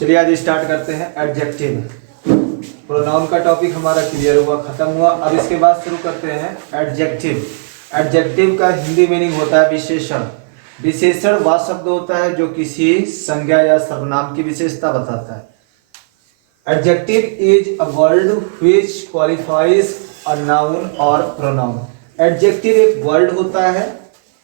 चलिए आज स्टार्ट करते हैं एडजेक्टिव। प्रोनाउन का टॉपिक हमारा क्लियर हुआ, खत्म हुआ। अब इसके बाद शुरू करते हैं एडजेक्टिव। एडजेक्टिव का हिंदी मीनिंग होता है विशेषण। विशेषण वह शब्द होता है जो किसी संज्ञा या सर्वनाम की विशेषता बताता है। Adjective is a word which qualifies a noun और प्रोनाउन। एडजेक्टिव एक वर्ड होता है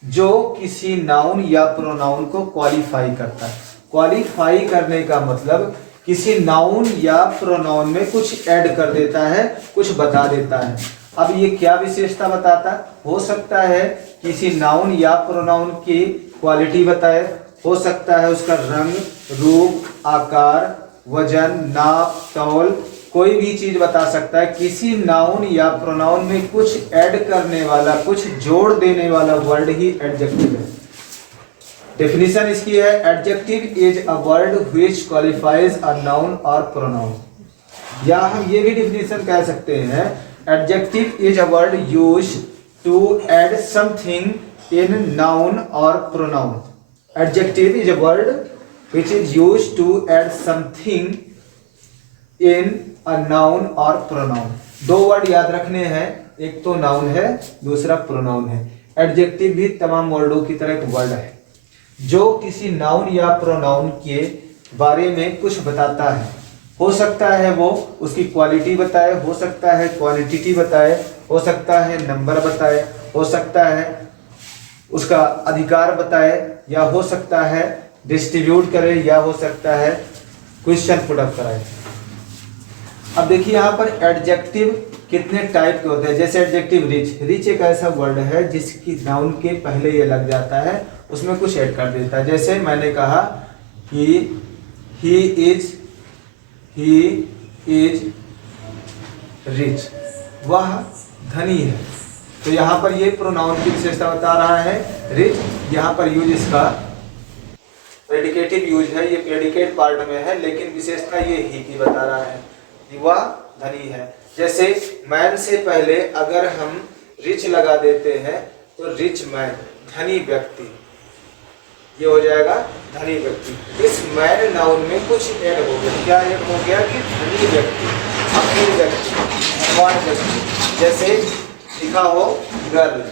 जो किसी नाउन या प्रोनाउन को क्वालिफाई करता है। क्वालिफाई करने का मतलब किसी नाउन या प्रोनाउन में कुछ ऐड कर देता है, कुछ बता देता है। अब ये क्या विशेषता बताता है? हो सकता है किसी नाउन या प्रोनाउन की क्वालिटी बताए, हो सकता है उसका रंग, रूप, आकार, वजन, नाप, तौल, कोई भी चीज बता सकता है। किसी नाउन या प्रोनाउन में कुछ ऐड करने वाला, कुछ जोड़ देने वाला वर्ड ही एडजेक्टिव है। डेफिनेशन इसकी है, adjective is a word which qualifies a noun और प्रोनाउन। या हम ये भी डेफिनेशन कह सकते हैं, adjective is a word used to add something in noun और pronoun. Adjective is a word which is used to add something in a noun और प्रोनाउन। दो वर्ड याद रखने हैं, एक तो नाउन है, दूसरा प्रोनाउन है। एडजेक्टिव भी तमाम वर्डों की तरह एक वर्ड है जो किसी नाउन या प्रोनाउन के बारे में कुछ बताता है। हो सकता है वो उसकी क्वालिटी बताए, हो सकता है क्वांटिटी बताए, हो सकता है नंबर बताए, हो सकता है उसका अधिकार बताए, या हो सकता है डिस्ट्रीब्यूट करे, या हो सकता है क्वेश्चन पुट अप कराए। अब देखिए यहाँ पर एडजेक्टिव कितने टाइप के होते हैं। जैसे एडजेक्टिव रिच। रिच एक ऐसा वर्ड है जिसकी नाउन के पहले ये लग जाता है, उसमें कुछ ऐड कर देता है। जैसे मैंने कहा कि ही इज रिच, वह धनी है। तो यहाँ पर ये प्रोनाउन की विशेषता बता रहा है रिच। यहाँ पर यूज इसका प्रेडिकेटिव यूज है, ये प्रेडिकेट पार्ट में है, लेकिन विशेषता ये ही की बता रहा है कि वह धनी है। जैसे मैन से पहले अगर हम रिच लगा देते हैं तो रिच मैन, धनी व्यक्ति, ये हो जाएगा धनी व्यक्ति। इस मैन नाउन में कुछ ऐड हो गया। क्या ऐड हो गया? कि धनी व्यक्ति, अमीर व्यक्ति, धनवान व्यक्ति। जैसे लिखा हो गर्ल।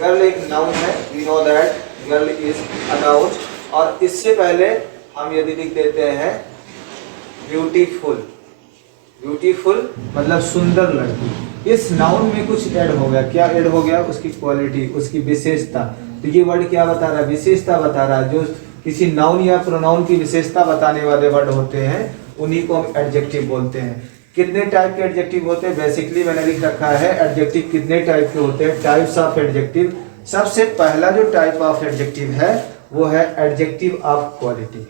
गर्ल एक नाउन है, we know that girl is a noun. और इससे पहले हम यदि लिख देते हैं ब्यूटीफुल। ब्यूटीफुल मतलब सुंदर लड़की। इस नाउन में कुछ ऐड हो गया। क्या ऐड हो गया? उसकी क्वालिटी, उसकी विशेषता। तो ये वर्ड क्या बता रहा है? विशेषता बता रहा है। जो किसी नाउन या प्रोनाउन की विशेषता बताने वाले वर्ड होते हैं उन्हीं को हम एडजेक्टिव बोलते हैं। कितने टाइप के एडजेक्टिव होते हैं? बेसिकली मैंने लिख रखा है एडजेक्टिव कितने टाइप के होते हैं, टाइप्स ऑफ एडजेक्टिव। सबसे पहला जो टाइप ऑफ एडजेक्टिव है वो है adjective of quality.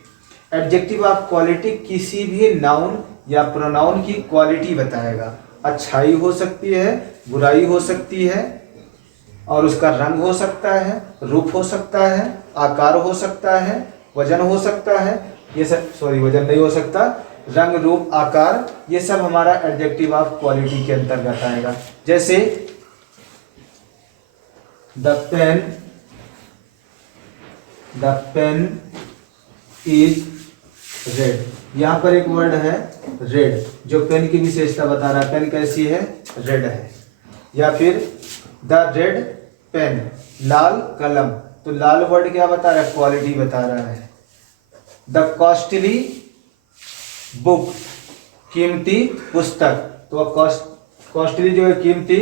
Adjective of quality किसी भी नाउन या प्रोनाउन की क्वालिटी बताएगा। अच्छाई हो सकती है, बुराई हो सकती है, और उसका रंग हो सकता है, रूप हो सकता है, आकार हो सकता है, वजन हो सकता है। ये सब, सॉरी वजन नहीं हो सकता, रंग, रूप, आकार, ये सब हमारा एडजेक्टिव ऑफ क्वालिटी के अंतर्गत आएगा। जैसे द पेन इज रेड। यहाँ पर एक वर्ड है रेड जो पेन की विशेषता बता रहा है। पेन कैसी है? रेड है। या फिर द रेड पेन, लाल कलम। तो लाल वर्ड क्या बता रहा है? क्वालिटी बता रहा है। द कॉस्टली बुक, कीमती पुस्तक। तो कॉस्टली जो है कीमती,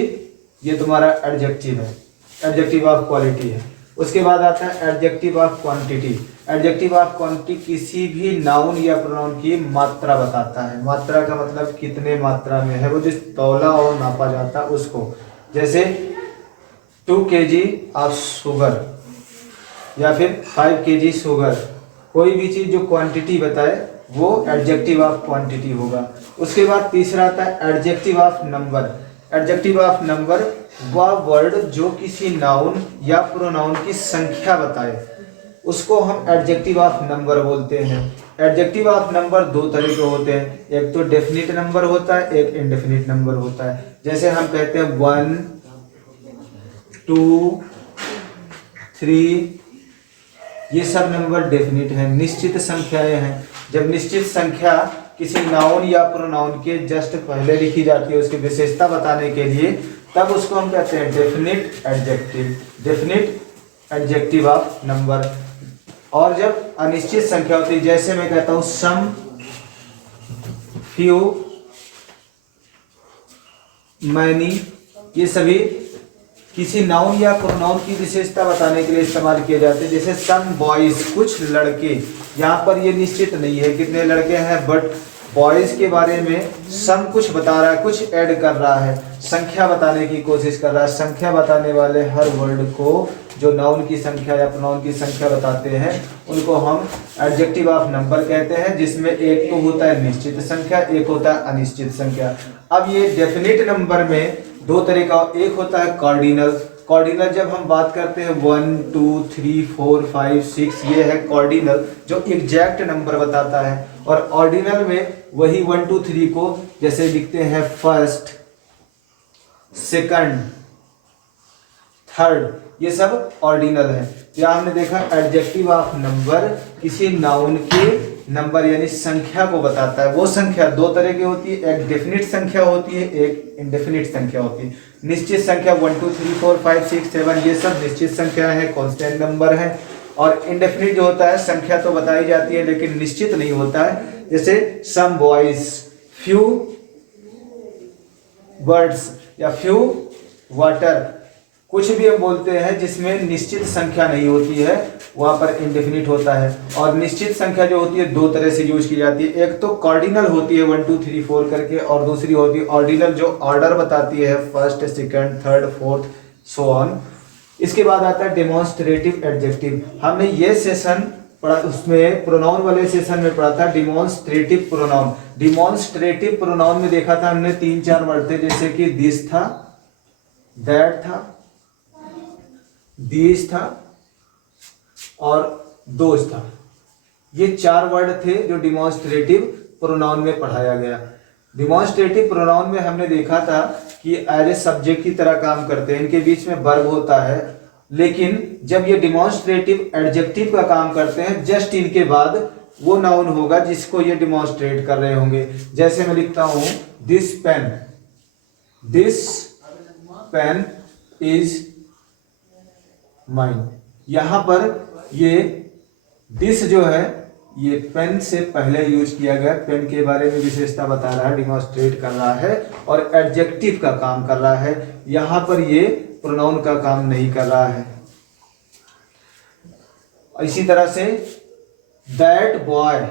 ये तुम्हारा एडजेक्टिव है, एडजेक्टिव ऑफ क्वालिटी है। उसके बाद आता है adjective of quantity. Adjective of quantity किसी भी नाउन या प्रोनाउन की मात्रा बताता है। मात्रा का मतलब कितने मात्रा में है, वो जिस तौला और नापा जाता है उसको। जैसे 2 kg ऑफ शुगर या फिर 5 kg शुगर। कोई भी चीज जो क्वांटिटी बताए वो एडजेक्टिव ऑफ क्वांटिटी होगा। उसके बाद तीसरा आता है adjective of number. Adjective of number वह वर्ड जो किसी नाउन या प्रोनाउन की संख्या बताए, उसको हम एडजेक्टिव ऑफ नंबर बोलते हैं। एडजेक्टिव ऑफ नंबर दो तरह के होते हैं, एक तो डेफिनिट नंबर होता है, एक इनडेफिनिट नंबर होता है। जैसे हम कहते हैं 1 2 3 ये सब नंबर डेफिनिट है, निश्चित संख्याएं हैं। जब निश्चित संख्या किसी नाउन या प्रोनाउन के जस्ट पहले लिखी जाती है उसकी विशेषता बताने के लिए, तब उसको हम कहते हैं definite adjective, definite adjective of number. और जब अनिश्चित संख्या होती है, जैसे मैं कहता हूं सम, फ्यू, मैनी, ये सभी किसी नाउन या प्रोनाउन की विशेषता बताने के लिए इस्तेमाल किए जाते हैं। जैसे सम बॉयज, कुछ लड़के, यहाँ पर ये निश्चित नहीं है कितने लड़के हैं, बट बॉयज के बारे में सम कुछ बता रहा है, कुछ ऐड कर रहा है, संख्या बताने की कोशिश कर रहा है। संख्या बताने वाले हर वर्ड को, जो नाउन की संख्या या प्रोनाउन की संख्या बताते हैं, उनको हम एडजेक्टिव ऑफ नंबर कहते हैं, जिसमें एक तो होता है निश्चित संख्या, एक होता है अनिश्चित संख्या। अब ये डेफिनिट नंबर में दो तरह का, एक होता है कॉर्डिनल। कॉर्डिनल जब हम बात करते हैं 1 2 3 4 5 6, ये है कॉर्डिनल जो एग्जैक्ट नंबर बताता है। और ऑर्डिनल में वही 1 2 3 को जैसे लिखते हैं फर्स्ट, सेकंड, थर्ड, ये सब ऑर्डिनल है। यहाँ हमने देखा एडजेक्टिव ऑफ नंबर किसी नाउन के नंबर यानी संख्या को बताता है। वो संख्या दो तरह की होती है, एक डेफिनिट संख्या होती है, एक इनडेफिनिट संख्या होती है। निश्चित संख्या 1 2 3 4 5 6 7 ये सब निश्चित संख्या है, कांस्टेंट नंबर है। और इनडेफिनिट जो होता है संख्या तो बताई जाती है लेकिन निश्चित नहीं होता है। जैसे सम बॉयज, फ्यू बर्ड्स या फ्यू वाटर, कुछ भी हम बोलते हैं जिसमें निश्चित संख्या नहीं होती है वहां पर इनडेफिनिट होता है। और निश्चित संख्या जो होती है दो तरह से यूज की जाती है, एक तो कॉर्डिनल होती है 1 2 3 4 करके, और दूसरी होती है ऑर्डिनल जो ऑर्डर बताती है first, second, third, fourth, so on. इसके बाद आता है डेमोन्स्ट्रेटिव एडजेक्टिव। हमने ये सेशन पढ़ा, उसमें प्रोनाउन वाले सेशन में पढ़ा था डिमॉन्स्ट्रेटिव प्रोनाउन। डिमॉन्स्ट्रेटिव प्रोनाउन में देखा था हमने 3-4 वर्ड थे, जैसे कि दिस था, दैट था, दीज था और दोस्त था। ये 4 वर्ड थे जो डिमॉन्स्ट्रेटिव प्रोनाउन में पढ़ाया गया। डिमॉन्स्ट्रेटिव प्रोनाउन में हमने देखा था कि एज ए सब्जेक्ट की तरह काम करते हैं, इनके बीच में वर्ब होता है, लेकिन जब ये डिमॉन्स्ट्रेटिव एडजेक्टिव का काम करते हैं जस्ट इनके बाद वो नाउन होगा जिसको ये डिमॉन्स्ट्रेट कर रहे होंगे। जैसे मैं लिखता हूं this pen, this pen is mine. यहां पर ये दिस जो है ये पेन से पहले यूज किया गया, पेन के बारे में विशेषता बता रहा है, डिमॉन्स्ट्रेट कर रहा है और एडजेक्टिव का काम कर रहा है। यहां पर ये प्रोनाउन का काम नहीं कर रहा है। इसी तरह say that boy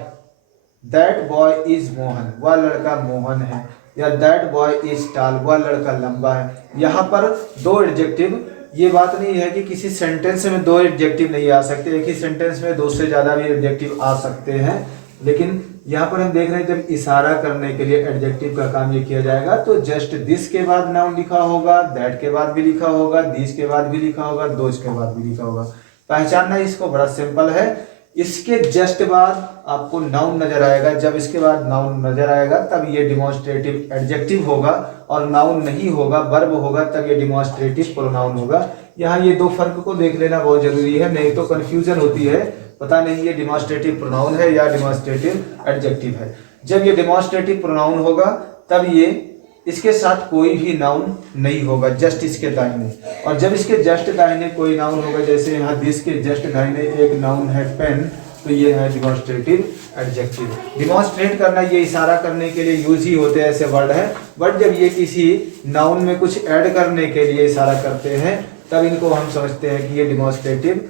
is Mohan, वह लड़का मोहन है, या दैट बॉय इज टॉल, वह लड़का लंबा है। यहां पर दो एडजेक्टिव, ये बात नहीं है कि किसी सेंटेंस में दो एडजेक्टिव नहीं आ सकते, एक ही सेंटेंस में 2 से ज्यादा भी एडजेक्टिव आ सकते हैं, लेकिन यहाँ पर हम देख रहे हैं जब इशारा करने के लिए एडजेक्टिव का काम ये किया जाएगा तो जस्ट दिस के बाद नाउन लिखा होगा, दैट के बाद भी लिखा होगा, दिस के बाद भी लिखा होगा, दोज के बाद भी लिखा होगा। पहचानना इसको बड़ा सिंपल है। इसके जस्ट बाद आपको नाउन नजर आएगा, जब इसके बाद नाउन नजर आएगा तब ये डिमॉन्स्ट्रेटिव एडजेक्टिव होगा, और नाउन नहीं होगा, वर्ब होगा, तब ये डिमॉन्स्ट्रेटिव प्रोनाउन होगा। यहाँ ये दो फर्क को देख लेना बहुत जरूरी है, नहीं तो कंफ्यूजन होती है, पता नहीं ये डिमॉन्स्ट्रेटिव प्रोनाउन है या डिमॉन्स्ट्रेटिव एडजेक्टिव है। जब ये डिमॉन्स्ट्रेटिव प्रोनाउन होगा तब ये इसके साथ कोई भी नाउन नहीं होगा, जस्ट इसके दाहिने। और जब इसके जस्ट दाहिने कोई नाउन होगा, जैसे यहाँ दिस के जस्ट दाहिने एक नाउन है पेन, तो ये है डिमॉन्स्ट्रेटिव एडजेक्टिव। डिमॉन्स्ट्रेट करना ये इशारा करने के लिए यूज ही होते हैं ऐसे वर्ड है, बट जब ये किसी नाउन में कुछ ऐड करने के लिए इशारा करते हैं तब इनको हम समझते हैं कि ये डिमॉन्स्ट्रेटिव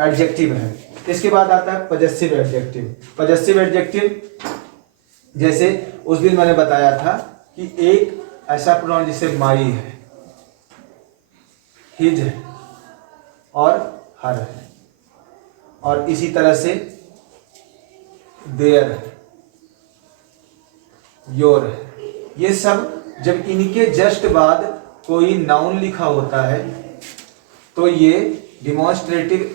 एडजेक्टिव है। इसके बाद आता है पजेसिव एडजेक्टिव। पजेसिव एडजेक्टिव जैसे उस दिन मैंने बताया था कि एक ऐसा प्रोनाउन जैसे माई है, हिज है और हर है, और इसी तरह से देयर है, योर है। ये सब जब इनके जस्ट बाद कोई नाउन लिखा होता है तो ये डिमॉन्स्ट्रेटिव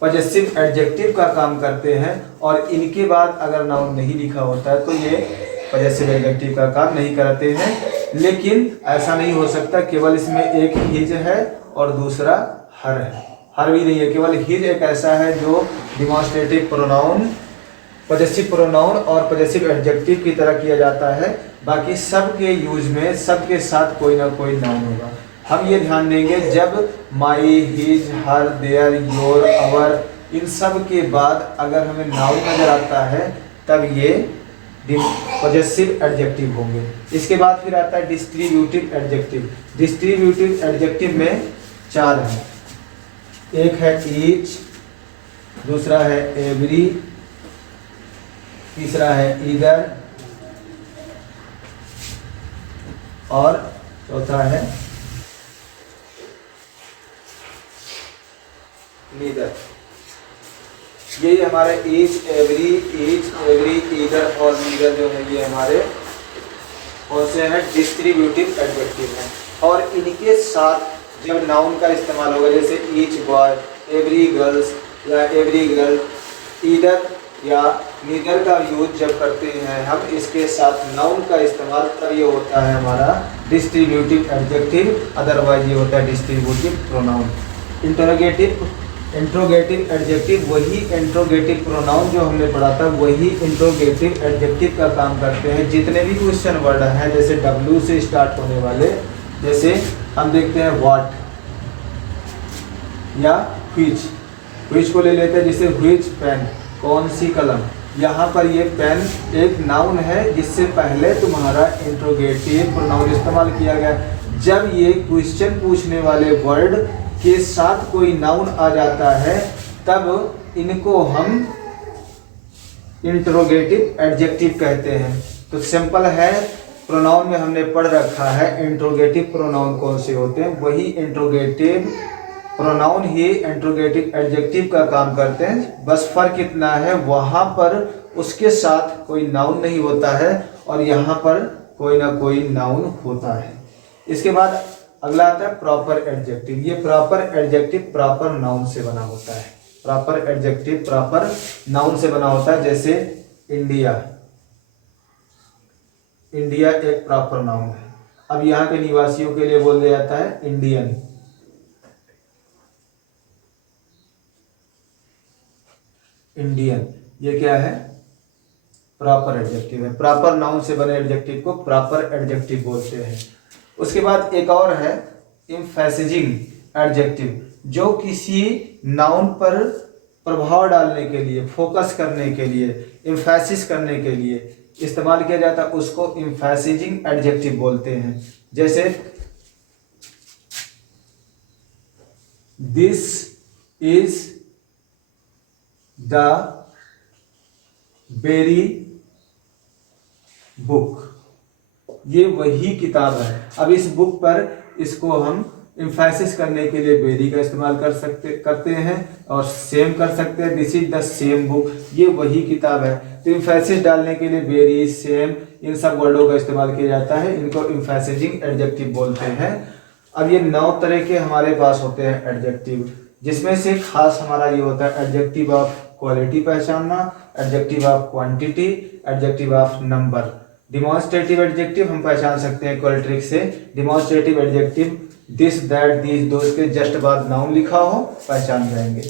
पजेसिव एडजेक्टिव का काम करते हैं, और इनके बाद अगर नाउन नहीं लिखा होता है तो ये पजेसिव एडजेक्टिव का काम नहीं करते हैं। लेकिन ऐसा नहीं हो सकता केवल इसमें एक हिज है और दूसरा हर है। हर भी नहीं है, केवल हिज एक ऐसा है जो डिमॉन्स्ट्रेटिव प्रोनाउन, पॉजेसिव प्रोनाउन और पॉजेसिव एडजेक्टिव की तरह किया जाता है। बाकी सब के यूज में सबके साथ कोई ना कोई नाउन होगा। हम ये ध्यान देंगे जब माई, हिज, हर, देयर, योर, अवर, इन सब के बाद अगर हमें नाउन नजर आता है तब ये पॉजेसिव एडजेक्टिव होंगे। इसके बाद फिर आता है डिस्ट्रीब्यूटिव एडजेक्टिव। डिस्ट्रीब्यूटिव एडजेक्टिव में 4 हैं। एक है ईच, दूसरा है एवरी, तीसरा है ईदर और चौथा है नीदर। ये हमारे ईच, एवरी, ईदर और नीदर जो है ये हमारे कौन से हैं, डिस्ट्रीब्यूटिव एडजेक्टिव हैं। और इनके साथ जब नाउन का इस्तेमाल होगा, जैसे ईच बॉय, एवरी गर्ल्स या एवरी गर्ल, ईदर या नीदर का यूज जब करते हैं हम इसके साथ नाउन का इस्तेमाल, तब ये होता है हमारा डिस्ट्रीब्यूटिव एडजेक्टिव, अदरवाइज ये होता है डिस्ट्रीब्यूटिव प्रोनाउन। इंट्रोगेटिव एडजेक्टिव, वही इंट्रोगेटिव प्रोनाउन जो हमने पढ़ा था वही इंट्रोगेटिव एडजेक्टिव का काम करते हैं। जितने भी क्वेश्चन वर्ड हैं जैसे W से स्टार्ट होने वाले, जैसे हम देखते हैं व्हाट या व्हिच को ले लेते हैं, जैसे व्हिच पेन, कौन सी कलम। यहाँ पर ये पेन एक नाउन है जिससे पहले तुम्हारा इंट्रोगेटिव प्रोनाउन इस्तेमाल किया गया। जब ये क्वेश्चन पूछने वाले वर्ड के साथ कोई नाउन आ जाता है तब इनको हम इंट्रोगेटिव एडजेक्टिव कहते हैं। तो सिंपल है, प्रोनाउन में हमने पढ़ रखा है इंट्रोगेटिव प्रोनाउन कौन से होते हैं, वही इंट्रोगेटिव प्रोनाउन ही इंट्रोगेटिव एडजेक्टिव का काम करते हैं। बस फर्क इतना है, वहां पर उसके साथ कोई नाउन नहीं होता है और यहाँ पर कोई ना कोई नाउन होता है। इसके बाद अगला आता है प्रॉपर एडजेक्टिव। ये प्रॉपर एडजेक्टिव प्रॉपर नाउन से बना होता है। प्रॉपर एडजेक्टिव प्रॉपर नाउन से बना होता है। जैसे इंडिया, इंडिया एक प्रॉपर नाउन है। अब यहाँ के निवासियों के लिए बोल दिया जाता है इंडियन। इंडियन ये क्या है, प्रॉपर एडजेक्टिव है। प्रॉपर नाउन से बने एडजेक्टिव को प्रॉपर एडजेक्टिव बोलते हैं। उसके बाद एक और है एम्फैसिजिंग एडजेक्टिव, जो किसी नाउन पर प्रभाव डालने के लिए, फोकस करने के लिए, एम्फैसिस करने के लिए इस्तेमाल किया जाता है, उसको एम्फैसिजिंग एडजेक्टिव बोलते हैं। जैसे this is the very book, ये वही किताब है। अब इस बुक पर इसको हम एम्फैसिस करने के लिए वेरी का इस्तेमाल करते हैं और सेम कर सकते हैं, this is the same book, ये वही किताब है। तो एम्फैसिस डालने के लिए वेरी, सेम, इन सब वर्डों का इस्तेमाल किया जाता है। इनको एम्फैसिजिंग एडजेक्टिव बोलते हैं। अब ये 9 तरह के हमारे पास होते हैं एडजेक्टिव, जिसमें से खास हमारा ये होता है एडजेक्टिव ऑफ क्वालिटी पहचानना, adjective of quantity, adjective of number. Demonstrative adjective हम पहचान सकते हैं क्वालिट्रिक से। Demonstrative adjective this, that, these, those के जस्ट बाद नाउन लिखा हो पहचान जाएंगे।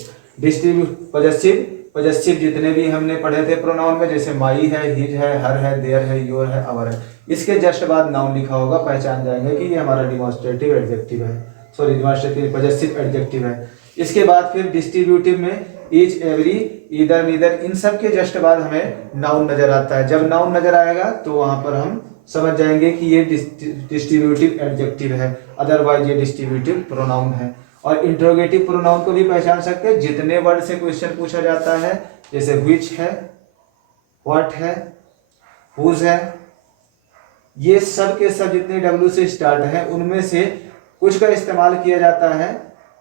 पॉजेसिव जितने भी हमने पढ़े थे प्रोनाउन में, जैसे माई है, हिज है, हर है, देयर है, योर है, अवर है, इसके जस्ट बाद नाउन लिखा होगा पहचान जाएंगे कि ये हमारा डिमॉन्स्ट्रेटिव एडजेक्टिव है, सॉरी डिमॉन्स्ट्रेटिव पॉजेसिव एडजेक्टिव है। इसके बाद फिर डिस्ट्रीब्यूटिव में ईच, एवरी, ईदर, नीदर, इन सब के जस्ट बाद हमें नाउन नजर आता है। जब नाउन नजर आएगा तो वहां पर हम समझ जाएंगे कि ये डिस्ट्रीब्यूटिव एडजेक्टिव है, अदरवाइज ये डिस्ट्रीब्यूटिव प्रोनाउन है। और इंट्रोगेटिव प्रोनाउन को भी पहचान सकते हैं। जितने वर्ड से क्वेश्चन पूछा जाता है, जैसे व्हिच है, व्हाट है, हुज है, ये सब के सब जितने W से स्टार्ट है उनमें से कुछ का इस्तेमाल किया जाता है।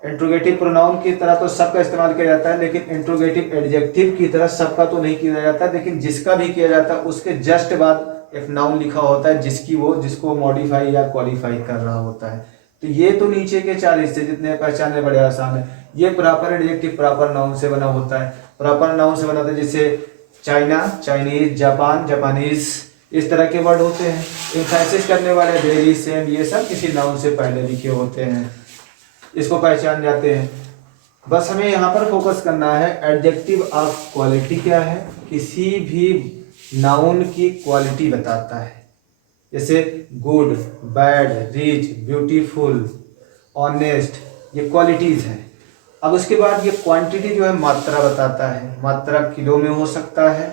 इंट्रोगेटिव प्रोनाउन की तरह तो सबका इस्तेमाल किया जाता है, लेकिन इंट्रोगेटिव एडजेक्टिव की तरह सबका तो नहीं किया जाता, लेकिन जिसका भी किया जाता है उसके जस्ट बाद एक नाउन लिखा होता है जिसको मॉडिफाई या क्वालिफाई कर रहा होता है। तो ये तो नीचे के 4 हिस्से जितने पहचानने बड़े आसान है। ये प्रॉपर एडजेक्टिव प्रॉपर नाउन से बना होता है। प्रॉपर नाउन से बना होता है, जैसे चाइना, चाइनीज, जापान, जापानीज, इस तरह के वर्ड होते हैं। एम्फैसिस करने वाले वेरी, सेम, ये सब किसी नाउन से पहले लिखे होते हैं, इसको पहचान जाते हैं। बस हमें यहाँ पर फोकस करना है एडजेक्टिव ऑफ क्वालिटी क्या है, किसी भी नाउन की क्वालिटी बताता है। जैसे good, bad, rich, beautiful, honest, ये क्वालिटीज हैं। अब उसके बाद ये क्वांटिटी जो है मात्रा बताता है। मात्रा किलो में हो सकता है,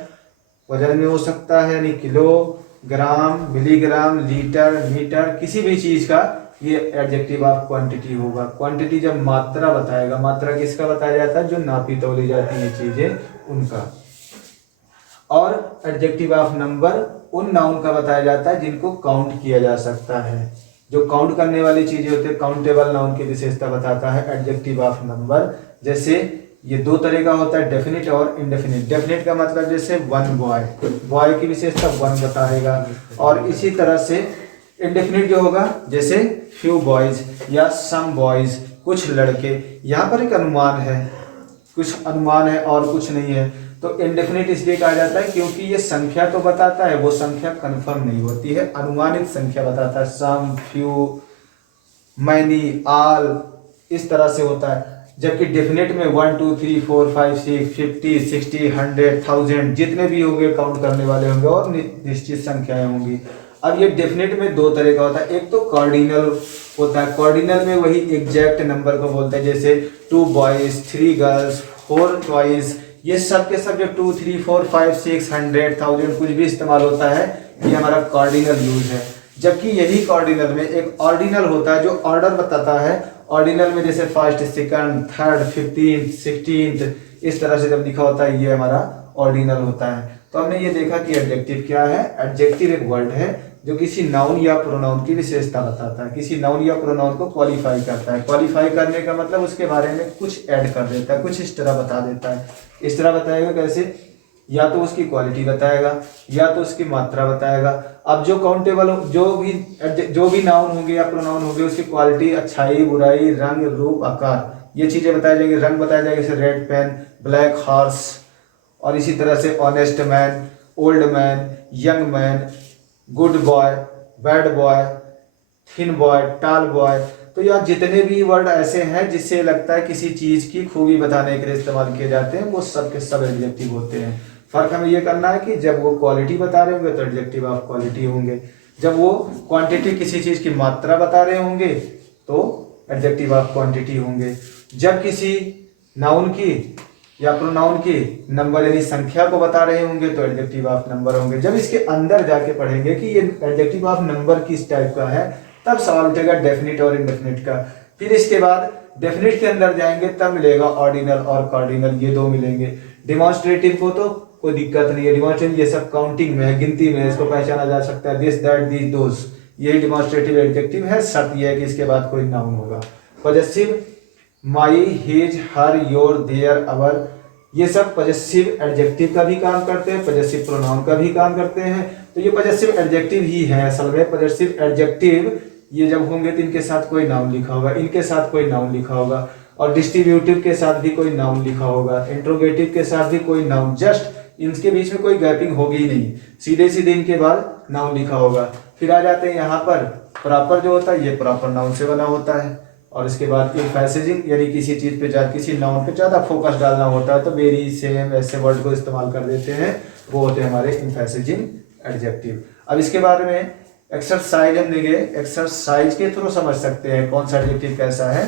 वजन में हो सकता है, यानी किलो, ग्राम, मिलीग्राम, लीटर, मीटर, किसी भी चीज का ये एडजेक्टिव ऑफ क्वांटिटी होगा। क्वांटिटी जब मात्रा बताएगा, मात्रा किसका बताया जाता है, जो नापी तौली जाती है चीजें उनका। और एडजेक्टिव ऑफ नंबर उन नाउन का बताया जाता है जिनको काउंट किया जा सकता है। जो काउंट करने वाली चीजें होती है, काउंटेबल नाउन की विशेषता बताता है एडजेक्टिव ऑफ नंबर। जैसे ये दो तरह का होता है, डेफिनिट और इनडेफिनिट। डेफिनिट का मतलब जैसे वन बॉय, बॉय की विशेषता वन बताएगा। और इसी तरह से इनडेफिनिट जो होगा जैसे फ्यू बॉयज या सम बॉयज, कुछ लड़के। यहाँ पर एक अनुमान है, कुछ अनुमान है और कुछ नहीं है। तो इनडेफिनिट इसलिए कहा जाता है क्योंकि ये संख्या तो बताता है, वो संख्या कंफर्म नहीं होती है, अनुमानित संख्या बताता है। सम, फ्यू, मैनी, ऑल, इस तरह से होता है। जबकि डेफिनेट में 1 2 3 4 5 6 50 60 100 1000 जितने भी होंगे काउंट करने वाले होंगे और निश्चित संख्याएं होंगी। अब ये डेफिनेट में दो तरह का होता है, एक तो कार्डिनल होता है। कार्डिनल में वही एग्जैक्ट नंबर को बोलते हैं, जैसे 2 बॉयज, 3 गर्ल्स, 4 टॉयज, ये सब के सब जो 2 3 4 5 6 100 1000 कुछ भी इस्तेमाल होता है, ये हमारा कार्डिनल यूज है। जबकि यही कार्डिनल में एक ऑर्डिनल होता है जो ऑर्डर बताता है। ऑर्डिनल में जैसे फर्स्ट, सेकंड, थर्ड, 15, 16 इस तरह से जब लिखा होता है, ये हमारा ऑर्डिनल होता है। तो हमने ये देखा कि एडजेक्टिव क्या है। एडजेक्टिव एक वर्ड है जो किसी नाउन या प्रोनाउन की विशेषता बताता है, किसी नाउन या प्रोनाउन को क्वालिफाई करता है। क्वालिफाई करने का मतलब उसके बारे में कुछ ऐड कर देता है, कुछ इस तरह बता देता है। इस तरह बताएगा कैसे, या तो उसकी क्वालिटी बताएगा या तो उसकी मात्रा बताएगा। अब जो काउंटेबल जो भी नाउन होंगे या प्रोनाउन होंगे, उसकी क्वालिटी, अच्छाई, बुराई, रंग, रूप, आकार, ये चीजें बताई जाएंगी। रंग बताया जाएगा जैसे रेड पेन, ब्लैक हॉर्स, और इसी तरह से honest man, old man, young man, good boy, bad boy, thin boy, tall boy. तो यार जितने भी वर्ड ऐसे हैं जिससे लगता है किसी चीज की खूबी बताने के लिए इस्तेमाल किए जाते हैं, वो सब के सब एडजेक्टिव होते हैं। फर्क हमें ये करना है कि जब वो क्वालिटी बता रहे होंगे तो एडजेक्टिव ऑफ क्वालिटी होंगे, जब वो क्वांटिटी किसी चीज की मात्रा बता रहे होंगे तो एडजेक्टिव ऑफ क्वांटिटी होंगे। जब किसी नाउन की या प्रोनाउन की नंबर यानी संख्या को बता रहे होंगे तो एडजेक्टिव ऑफ नंबर होंगे। जब इसके अंदर जाके पढ़ेंगे कि ये एडजेक्टिव ऑफ नंबर किस टाइप का है, तब सवाल उठेगा डेफिनिट और इनडेफिनिट का। फिर इसके बाद डेफिनिट के अंदर जाएंगे तब मिलेगा ऑर्डिनल और कार्डिनल, ये दो मिलेंगे। डिमॉन्स्ट्रेटिव को तो कोई दिक्कत नहीं है, डिमॉन्स्ट्रेटिव ये सब काउंटिंग में है, गिनती में है, इसको पहचाना जा सकता है। दिस, दैट, दीज, दोस, यही डिमॉन्स्ट्रेटिव एडजेक्टिव है। शर्त यह है कि इसके बाद कोई नाउन होगा। Possessive, my, his, her, your, their, our, ये सब पॉजेसिव एडजेक्टिव का भी काम करते हैं, पॉजेसिव प्रोनाउन का भी काम करते हैं। तो ये पॉजेसिव एडजेक्टिव ही है असल में। पॉजेसिव एडजेक्टिव ये जब होंगे तो इनके साथ कोई नाउन लिखा होगा, इनके साथ कोई नाउन लिखा होगा, और डिस्ट्रीब्यूटिव के साथ भी कोई नाउन लिखा होगा, इंट्रोगेटिव के साथ भी कोई नाउन, जस्ट इनके बीच में कोई गैपिंग होगी ही नहीं, सीधे सीधे इनके बाद नाउन लिखा होगा। फिर आ जाते हैं यहाँ पर प्रॉपर जो होता है, ये प्रॉपर नाउन से बना होता है। और इसके बाद एम्फैसिजिंग यानी किसी चीज पे किसी नाउन पे ज्यादा फोकस डालना होता है तो वेरी, सेम, ऐसे वर्ड को इस्तेमाल कर देते हैं, वो होते हैं हमारे एम्फैसिजिंग एडजेक्टिव। अब इसके बारे में एक्सरसाइज हम देंगे, एक्सरसाइज के थ्रू समझ सकते हैं कौन सा एडजेक्टिव कैसा है।